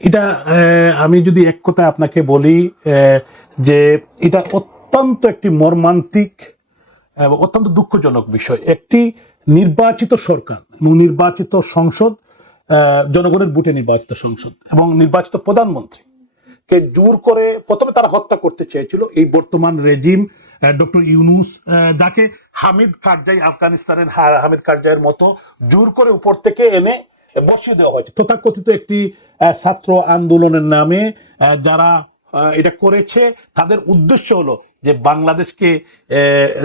এটা আমি যদি এক কথায় আপনাকে বলি যে এটা অত্যন্ত একটি মর্মান্তিক অত্যন্ত দুঃখজনক বিষয়। একটি নির্বাচিত সরকার, নির্বাচিত সংসদ জনগণের বুটে নির্বাচিত সংসদ এবং নির্বাচিত প্রধানমন্ত্রী কে জোর করে প্রথমে তারা হত্যা করতে চেয়েছিল এই বর্তমান রেজিম ডক্টর ইউনুস যাকে হামিদ কারজাই আফগানিস্তানের হামিদ কারজাইয়ের মতো জোর করে উপর থেকে এনে বসিয়ে দেওয়া হয়েছে। তথাকথিত একটি ছাত্র আন্দোলনের নামে যারা এটা করেছে, তাদের উদ্দেশ্য হলো যে বাংলাদেশকে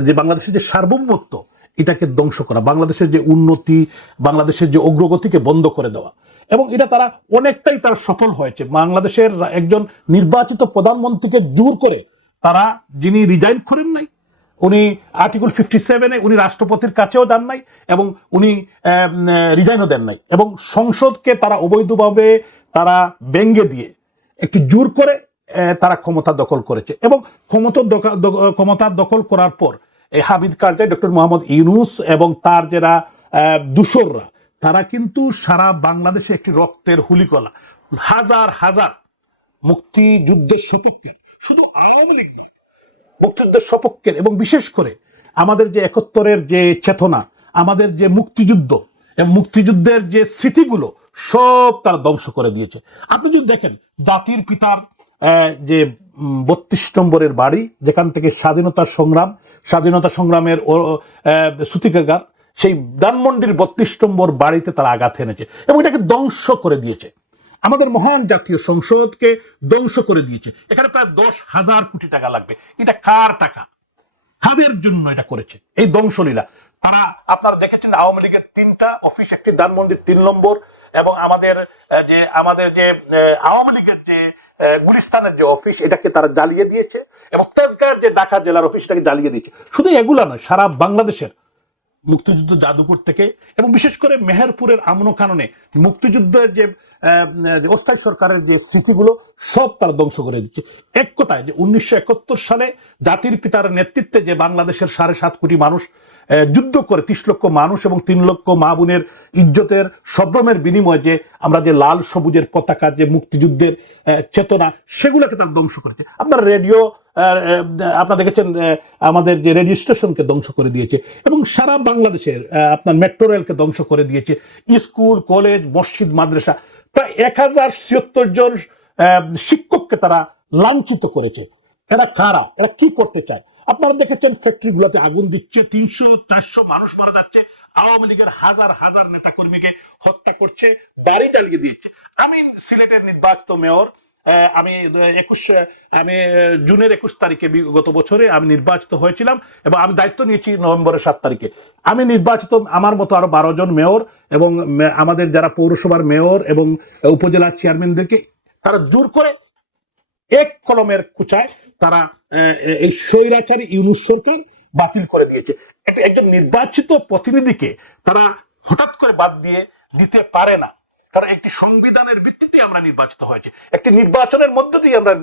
যে বাংলাদেশের যে সার্বভৌমত্ব, এটাকে ধ্বংস করা, বাংলাদেশের যে উন্নতি, বাংলাদেশের যে অগ্রগতিকে বন্ধ করে দেওয়া। এবং এটা তারা অনেকটাই তারা সফল হয়েছে। বাংলাদেশের একজন নির্বাচিত প্রধানমন্ত্রীকে জোর করে তারা, যিনি রিজাইন করেন নাই উনি আর্টিকেল ফিফটি সেভেনে উনি রাষ্ট্রপতির কাছেও দেন নাই এবং উনি রিজাইনও দেন নাই। এবং সংসদকে তারা অবৈধভাবে তারা ব্যঙ্গে দিয়ে একটি জোর করে তারা ক্ষমতা দখল করেছে। এবং ক্ষমতা ক্ষমতা দখল করার পর এই হামিদ কারজাই, ডক্টর মোহাম্মদ ইউনুস এবং তার যারা দূষররা তারা কিন্তু সারা বাংলাদেশে একটি রক্তের হুলিকলা। হাজার হাজার মুক্তিযুদ্ধের সপক্ষে শুধু আওয়ামী লীগ নয় মুক্তিযুদ্ধের সপক্ষের এবং বিশেষ করে আমাদের যে একাত্তরের যে চেতনা, আমাদের যে মুক্তিযুদ্ধ মুক্তিযুদ্ধের যে স্মৃতিগুলো সব তারা ধ্বংস করে দিয়েছে। আপনি যদি দেখেন, জাতির পিতার যে বত্রিশ নম্বরের বাড়ি, যেখান থেকে স্বাধীনতা সংগ্রাম, স্বাধীনতা সংগ্রামের, ও- সূতিকাগার, সেই ধানমন্ডির বত্রিশ নম্বর বাড়িতে তারা আঘাত এনেছে এবং এটাকে ধ্বংস করে দিয়েছে। আমাদের মহান জাতীয় সংসদকে ধ্বংস করে দিয়েছে। এখানে প্রায় দশ হাজার কোটি টাকা লাগবে। এটা কার টাকা? কাদের জন্য এটা করেছে? এই ধ্বংসলীলা। তারা, আপনারা দেখেছেন আওয়ামী লীগের তিনটা অফিস, একটি ধানমন্ডির তিন নম্বর এবং আমাদের যে আমাদের যে আওয়ামী লীগের যে গুলিস্তানের যে অফিস, এটাকে তারা জ্বালিয়ে দিয়েছে এবং তেজগাঁর যে ঢাকা জেলার অফিসটাকে জ্বালিয়ে দিয়েছে। শুধু এগুলা নয়, সারা বাংলাদেশের মুক্তিযুদ্ধ জাদুঘর থেকে এবং বিশেষ করে মেহেরপুরের আমনো কাননে মুক্তিযুদ্ধের যে অস্থায়ী সরকারের যে স্মৃতিগুলো সব তারা ধ্বংস করে দিচ্ছে। এক কথায় যে উনিশশো একাত্তর সালে জাতির পিতার নেতৃত্বে যে বাংলাদেশের সাড়ে সাত কোটি মানুষ যুদ্ধ করে, ত্রিশ লক্ষ মানুষ এবং তিন লক্ষ মা বোনের ইজ্জতের সভ্রমের বিনিময়ে যে আমরা যে লাল সবুজের পতাকা, যে মুক্তিযুদ্ধের চেতনা, সেগুলোকে তারা ধ্বংস করেছে আপনার রেডিও আপনারা দেখেছেন আমাদের যে রেডিও স্টেশনকে ধ্বংস করে দিয়েছে এবং সারা বাংলাদেশের আপনার মেট্রো রেলকে ধ্বংস করে দিয়েছে। স্কুল, কলেজ, মসজিদ, মাদ্রাসা প্রায় এক হাজার ছিয়াত্তর জন শিক্ষককে তারা লাঞ্ছিত করেছে। এরা কারা? এরা কি করতে চায়? আপনারা দেখেছেন ফ্যাক্টরি ফ্যাক্টরিগুলোতে আগুন দিচ্ছে তিনশো চারশো মানুষ মারা যাচ্ছে, আওয়ামী লীগের হাজার হাজার নেতা কর্মীকে হত্যা করছে, বাড়ি জ্বালিয়ে দিচ্ছে আমি সিলেটের নির্বাচিত মেয়র আমি একুশ আমি জুনের একুশ তারিখে গত বছরে আমি নির্বাচিত হয়েছিলাম এবং আমি দায়িত্ব নিয়েছি নভেম্বরের সাত তারিখে। আমি নির্বাচিত, আমার মতো আরও বারো জন মেয়র এবং আমাদের যারা পৌরসভার মেয়র এবং উপজেলা চেয়ারম্যানদেরকে, তারা জোর করে এক কলমের কুচায় তারা এই স্বৈরাচারী ইউনুস সরকার বাতিল করে দিয়েছে। একজন নির্বাচিত প্রতিনিধিকে তারা হঠাৎ করে বাদ দিয়ে দিতে পারে না। কারণ একটি সংবিধানের ভিত্তিতে আমরা নির্বাচিত হয়েছি। একটি নির্বাচনের মধ্য দিয়ে আমরা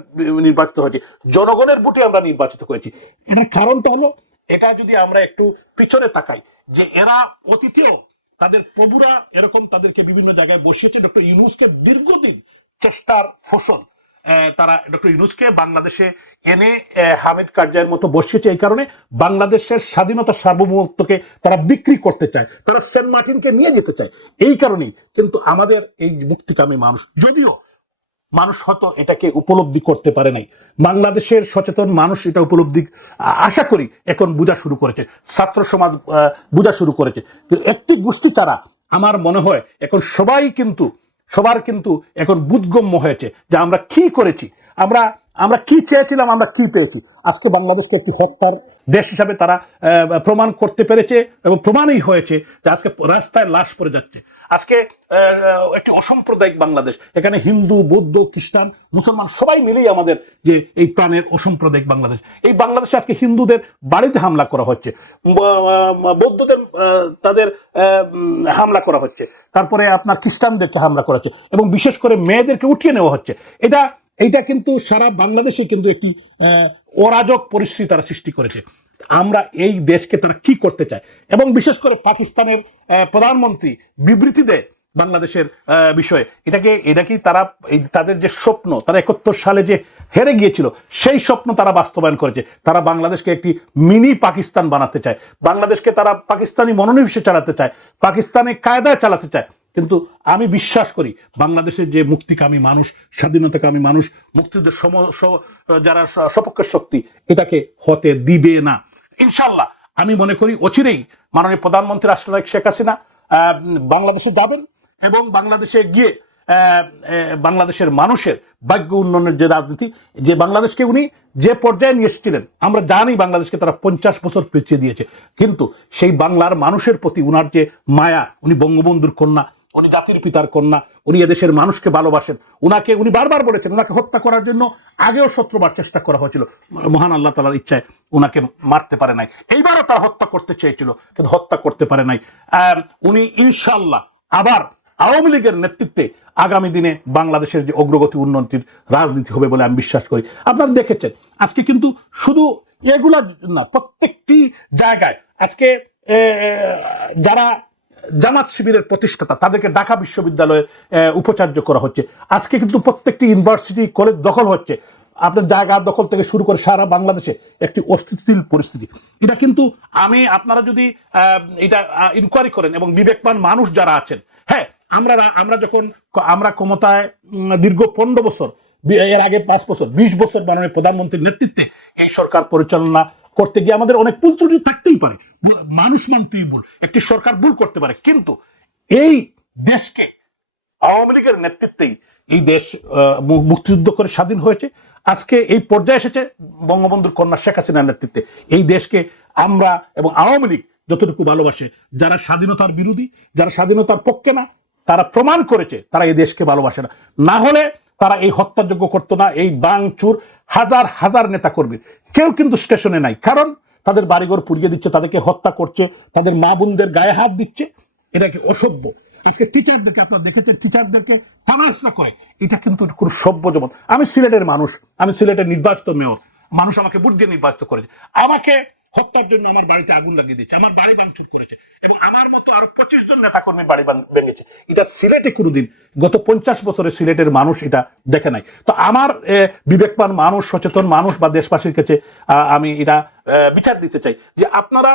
নির্বাচিত হয়েছি। জনগণের বুটে আমরা নির্বাচিত হয়েছি। এটার কারণটা হলো, এটা যদি আমরা একটু পিছনে তাকাই, যে এরা অতীতেও তাদের প্রভুরা এরকম তাদেরকে বিভিন্ন জায়গায় বসিয়েছে। ডক্টর ইউনুসকে দীর্ঘদিন চেষ্টার ফসল তারা ডক্টর ইউনুসকে বাংলাদেশে এনে হামিদ কারজাইয়ের মতো বসিয়েছে এই কারণে বাংলাদেশের স্বাধীনতা সার্বভৌমত্বকে তারা বিক্রি করতে চায়, তারা সেন্ট মার্টিনকে নিয়ে যেতে চায়। এই কারণেই কিন্তু আমাদের এই মুক্তিকামী মানুষ, যদিও মানুষ হয়তো এটাকে উপলব্ধি করতে পারে নাই, বাংলাদেশের সচেতন মানুষ এটা উপলব্ধি আশা করি এখন বোঝা শুরু করেছে, ছাত্র সমাজ বোঝা শুরু করেছে। একটি গোষ্ঠী ছাড়া আমার মনে হয় এখন সবাই কিন্তু সবার কিন্তু এখন বুধগম্য হয়েছে যে আমরা কি করেছি, আমরা আমরা কি চেয়েছিলাম, আমরা কি পেয়েছি। আজকে বাংলাদেশকে একটি হত্যার দেশ হিসাবে তারা প্রমাণ করতে পেরেছে এবং প্রমাণই হয়েছে যে আজকে রাস্তায় লাশ পড়ে যাচ্ছে। আজকে একটি অসাম্প্রদায়িক বাংলাদেশ। এখানে হিন্দু, বৌদ্ধ, খ্রিস্টান, মুসলমান সবাই মিলেই আমাদের যে এই প্রাণের অসাম্প্রদায়িক বাংলাদেশ। এই বাংলাদেশে আজকে হিন্দুদের বাড়িতে হামলা করা হচ্ছে। বৌদ্ধদের তাদের হামলা করা হচ্ছে। তারপরে আপনার খ্রিস্টানদেরকে হামলা করা হচ্ছে এবং বিশেষ করে মেয়েদেরকে উঠিয়ে নেওয়া হচ্ছে। এটা, এইটা কিন্তু সারা বাংলাদেশে কিন্তু একটি অরাজক পরিস্থিতি তারা সৃষ্টি করেছে। আমরা এই দেশকে তারা কি করতে চায়? এবং বিশেষ করে পাকিস্তানের প্রধানমন্ত্রী বিবৃতি দেয় বাংলাদেশের বিষয়ে। এটাকে, এটা কি তারা, এই তাদের যে স্বপ্ন, তারা একাত্তর সালে যে হেরে গিয়েছিল, সেই স্বপ্ন তারা বাস্তবায়ন করেছে। তারা বাংলাদেশকে একটি মিনি পাকিস্তান বানাতে চায়। বাংলাদেশকে তারা পাকিস্তানি মনোনিবেশে চালাতে চায়। পাকিস্তানে কায়দায় চালাতে চায়। কিন্তু আমি বিশ্বাস করি বাংলাদেশের যে মুক্তিকামী মানুষ, স্বাধীনতাকামী মানুষ, মুক্তিযুদ্ধের সম যারা সপক্ষের শক্তি, এটাকে হতে দিবে না। ইনশাল্লাহ আমি মনে করি অচিরেই মাননীয় প্রধানমন্ত্রী রাষ্ট্রনায়ক শেখ হাসিনা বাংলাদেশে যাবেন এবং বাংলাদেশে গিয়ে বাংলাদেশের মানুষের ভাগ্য উন্নয়নের যে রাজনীতি, যে বাংলাদেশকে উনি যে পর্যায়ে নিয়ে এসেছিলেন, আমরা জানি বাংলাদেশকে তারা পঞ্চাশ বছর পিছিয়ে দিয়েছে। কিন্তু সেই বাংলার মানুষের প্রতি উনার যে মায়া, উনি বঙ্গবন্ধুর কন্যা উনি জাতির পিতার কন্যা, উনি এদেশের মানুষকে ভালোবাসেন। উনাকে উনি বারবার বলেছেন, উনাকে হত্যা করার জন্য আগেও শত্রুবার চেষ্টা করা হয়েছিল। মহান আল্লাহ তালার ইচ্ছায় উনাকে মারতে পারে নাই। এইবারও তারা হত্যা করতে চেয়েছিল, কিন্তু হত্যা করতে পারে নাই। উনি ইনশাল্লাহ আবার আওয়ামী লীগের নেতৃত্বে আগামী দিনে বাংলাদেশের যে অগ্রগতি উন্নতির রাজনীতি হবে বলে আমি বিশ্বাস করি। আপনারা দেখেছেন, আজকে কিন্তু শুধু এগুলা না, প্রত্যেকটি জায়গায় আজকে যারা জামাত শিবিরের প্রতিষ্ঠাতা, তাদেরকে ঢাকা বিশ্ববিদ্যালয়ে উপাচার্য করা হচ্ছে। আজকে কিন্তু প্রত্যেকটি ইউনিভার্সিটি, কলেজ দখল হচ্ছে। আপনার জায়গা দখল থেকে শুরু করে সারা বাংলাদেশে একটি অস্থিতিশীল পরিস্থিতি। এটা কিন্তু আমি, আপনারা যদি এটা ইনকোয়ারি করেন এবং বিবেকবান মানুষ যারা আছেন হ্যাঁ আমরা আমরা যখন, আমরা ক্ষমতায় দীর্ঘ পনেরো বছর এর আগে পাঁচ বছর, বিশ বছর মাননীয় প্রধানমন্ত্রীর নেতৃত্বে এই সরকার পরিচালনা করতে গিয়ে আমাদের অনেক ভুল ত্রুটি থাকতেই পারে। মানুষ মানতেই ভুল, একটি সরকার ভুল করতে পারে। কিন্তু এই দেশকে, আওয়ামী লীগের নেতৃত্বেই এই দেশ মুক্তিযুদ্ধ করে স্বাধীন হয়েছে। আজকে এই পর্যায়ে এসেছে বঙ্গবন্ধুর কন্যা শেখ হাসিনার নেতৃত্বে। এই দেশকে আমরা এবং আওয়ামী লীগ যতটুকু ভালোবাসে, যারা স্বাধীনতার বিরোধী, যারা স্বাধীনতার পক্ষে না, তারা প্রমাণ করেছে তারা এই দেশকে ভালোবাসে না। না হলে তারা এই হত্যাযোগ্য করতো না, এই বাংচুর হাজার হাজার নেতা কর্মী কেউ কিন্তু স্টেশনে নাই। কারণ তাদের বাড়িঘর পুড়িয়ে দিচ্ছে, তাদেরকে হত্যা করছে, তাদের মা বোনদের গায়ে হাত দিচ্ছে। এটাকে অসভ্য? আজকে টিচারদেরকে আপনারা দেখেছেন টিচারদেরকে তামাশা করে এটা কিন্তু খুব সভ্য জমত আমি সিলেটের মানুষ, আমি সিলেটের নির্বাচিত মেয়র। মানুষ আমাকে ভোট দিয়ে নির্বাচিত করেছে। আমাকে হত্যার জন্য আমার বাড়িতে আগুন লাগিয়ে দিয়েছে, আমার বাড়ি ভাঙচুর করেছে এবং আমার মতো আরও পঁচিশ জন নেতা কর্মী বাড়ি ভেঙেছে। এটা সিলেটে কোনোদিন, গত পঞ্চাশ বছরে সিলেটের মানুষ এটা দেখে নাই। তো আমার বিবেকবান মানুষ, সচেতন মানুষ বা দেশবাসীর কাছে আমি এটা বিচার দিতে চাই যে আপনারা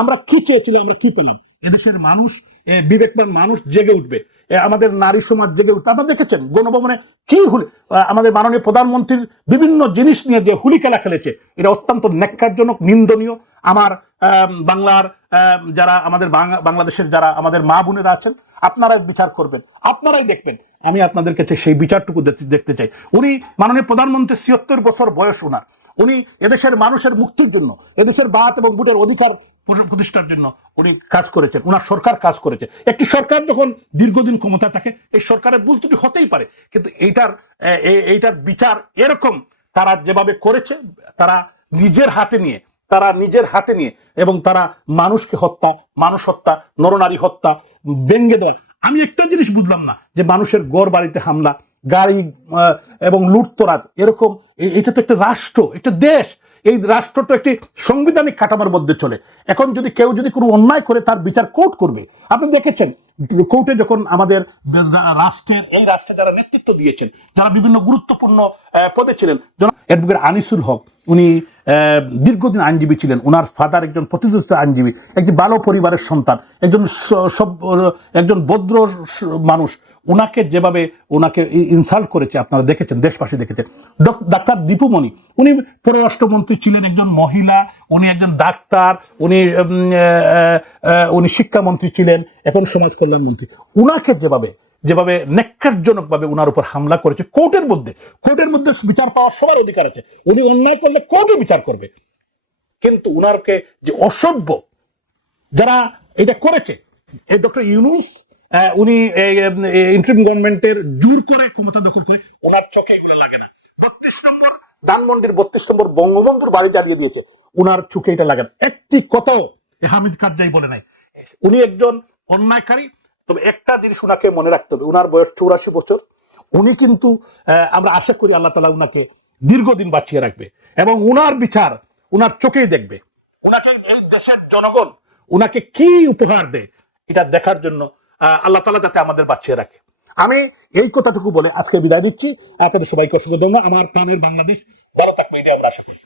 আমরা কি চেয়েছিলাম, আমরা কি পেলাম? এদেশের মানুষ বিবেকবান মানুষ জেগে উঠবে। আমাদের নারী সমাজ জেগে উঠবে। আপনারা দেখেছেন, গণভবনে কি হুলি আমাদের মাননীয় প্রধানমন্ত্রীর বিভিন্ন জিনিস নিয়ে যে হুলি খেলা খেলেছে, এটা অত্যন্ত ন্যাক্কারজনক, নিন্দনীয়। আমার বাংলার যারা আমাদের বাংলা- বাংলাদেশের যারা আমাদের মা বোনেরা আছেন, আপনারাই বিচার করবেন। আপনারাই দেখবেন। আমি আপনাদের কাছে সেই বিচারটুকু দেখতে- দেখতে চাই। উনি মাননীয় প্রধানমন্ত্রী ছিয়াত্তর বছর বয়স ওনার। উনি এদেশের মানুষের মুক্তির জন্য, এদেশের বাত এবং বুটের অধিকার প্রতিষ্ঠার জন্য উনি কাজ করেছেন ওনার সরকার কাজ করেছে। একটি সরকার যখন দীর্ঘদিন ক্ষমতা থাকে, এই সরকারের ভুল ত্রুটি হতেই পারে, কিন্তু এইটার এইটার বিচার এরকম তারা যেভাবে করেছে, তারা নিজের হাতে নিয়ে, তারা নিজের হাতে নিয়ে, এবং তারা মানুষকে হত্যা, মানুষ হত্যা, নরনারী হত্যা ব্যঙ্গে দেওয়া। আমি একটা জিনিস বুঝলাম না, যে মানুষের গড় বাড়িতে হামলা গাড়ি এবং লুটতরাজ, এরকম এটা তো একটা রাষ্ট্র, একটা দেশ। এই রাষ্ট্রটা একটি সাংবিধানিক কাঠামোর মধ্যে চলে। এখন যদি কেউ যদি কোনো অন্যায় করে, তার বিচার কোর্ট করবে। আপনি দেখেছেন, কোর্টে যখন আমাদের রাষ্ট্রের, এই রাষ্ট্রে যারা নেতৃত্ব দিয়েছেন, যারা বিভিন্ন গুরুত্বপূর্ণ পদে ছিলেন অ্যাডভোকেট আনিসুল হক, উনি দীর্ঘদিন আইনজীবী ছিলেন। ওনার ফাদার একজন প্রতিষ্ঠিত আইনজীবী একজন ভালো পরিবারের সন্তান, একজন সব- একজন ভদ্র মানুষ। ওনাকে যেভাবে ওনাকে ইনসাল্ট করেছে, আপনারা দেখেছেন, দেশবাসী দেখেছেন। ডক- ডাক্তার দীপুমণি উনি পররাষ্ট্রমন্ত্রী ছিলেন একজন মহিলা, উনি একজন ডাক্তার, উনি উনি শিক্ষামন্ত্রী ছিলেন, এখন সমাজ কল্যাণ মন্ত্রী উনাকে যেভাবে যেভাবে নেককারজনক ভাবে উনার উপর হামলা করেছে, কোর্টের মধ্যে কোর্টের মধ্যে বিচার পাওয়ার সবার অধিকার আছে। উনি অন্যায় করলে কোর্টে বিচার করবে। কিন্তু উনারকে যে অসভ্য যারা এটা করেছে, এই ডক্টর ইউনুস উনি ইন্টারিম গভর্নমেন্টের জোর করে ক্ষমতা দখল করে ওনার চোখে এগুলো লাগে না। বত্রিশ নম্বর, ধানমন্ডির বত্রিশ নম্বর বঙ্গবন্ধুর বাড়ি জ্বালিয়ে দিয়েছে। উনার চোখে এটা লাগে না। একটি কথাও হামিদ কারজাই বলে নাই। উনি একজন অন্যায়কারী, তবে একটা জিনিস উনাকে মনে রাখতে হবে। উনার বয়স চৌরাশি বছর। উনি কিন্তু আমরা আশা করি আল্লাহ তালা উনাকে দীর্ঘদিন বাঁচিয়ে রাখবে এবং উনার বিচার উনার চোখেই দেখবে। উনাকে এই দেশের জনগণ উনাকে কি উপহার দেয়, এটা দেখার জন্য আল্লাহ তালা যাতে আমাদের বাঁচিয়ে রাখে। আমি এই কথাটুকু বলে আজকে বিদায় দিচ্ছি আপনাদের সবাইকে অসংখ্য ধন্যবাদ। আমার প্রাণের বাংলাদেশ। ভালো থাকবে এটা আমরা আশা করি।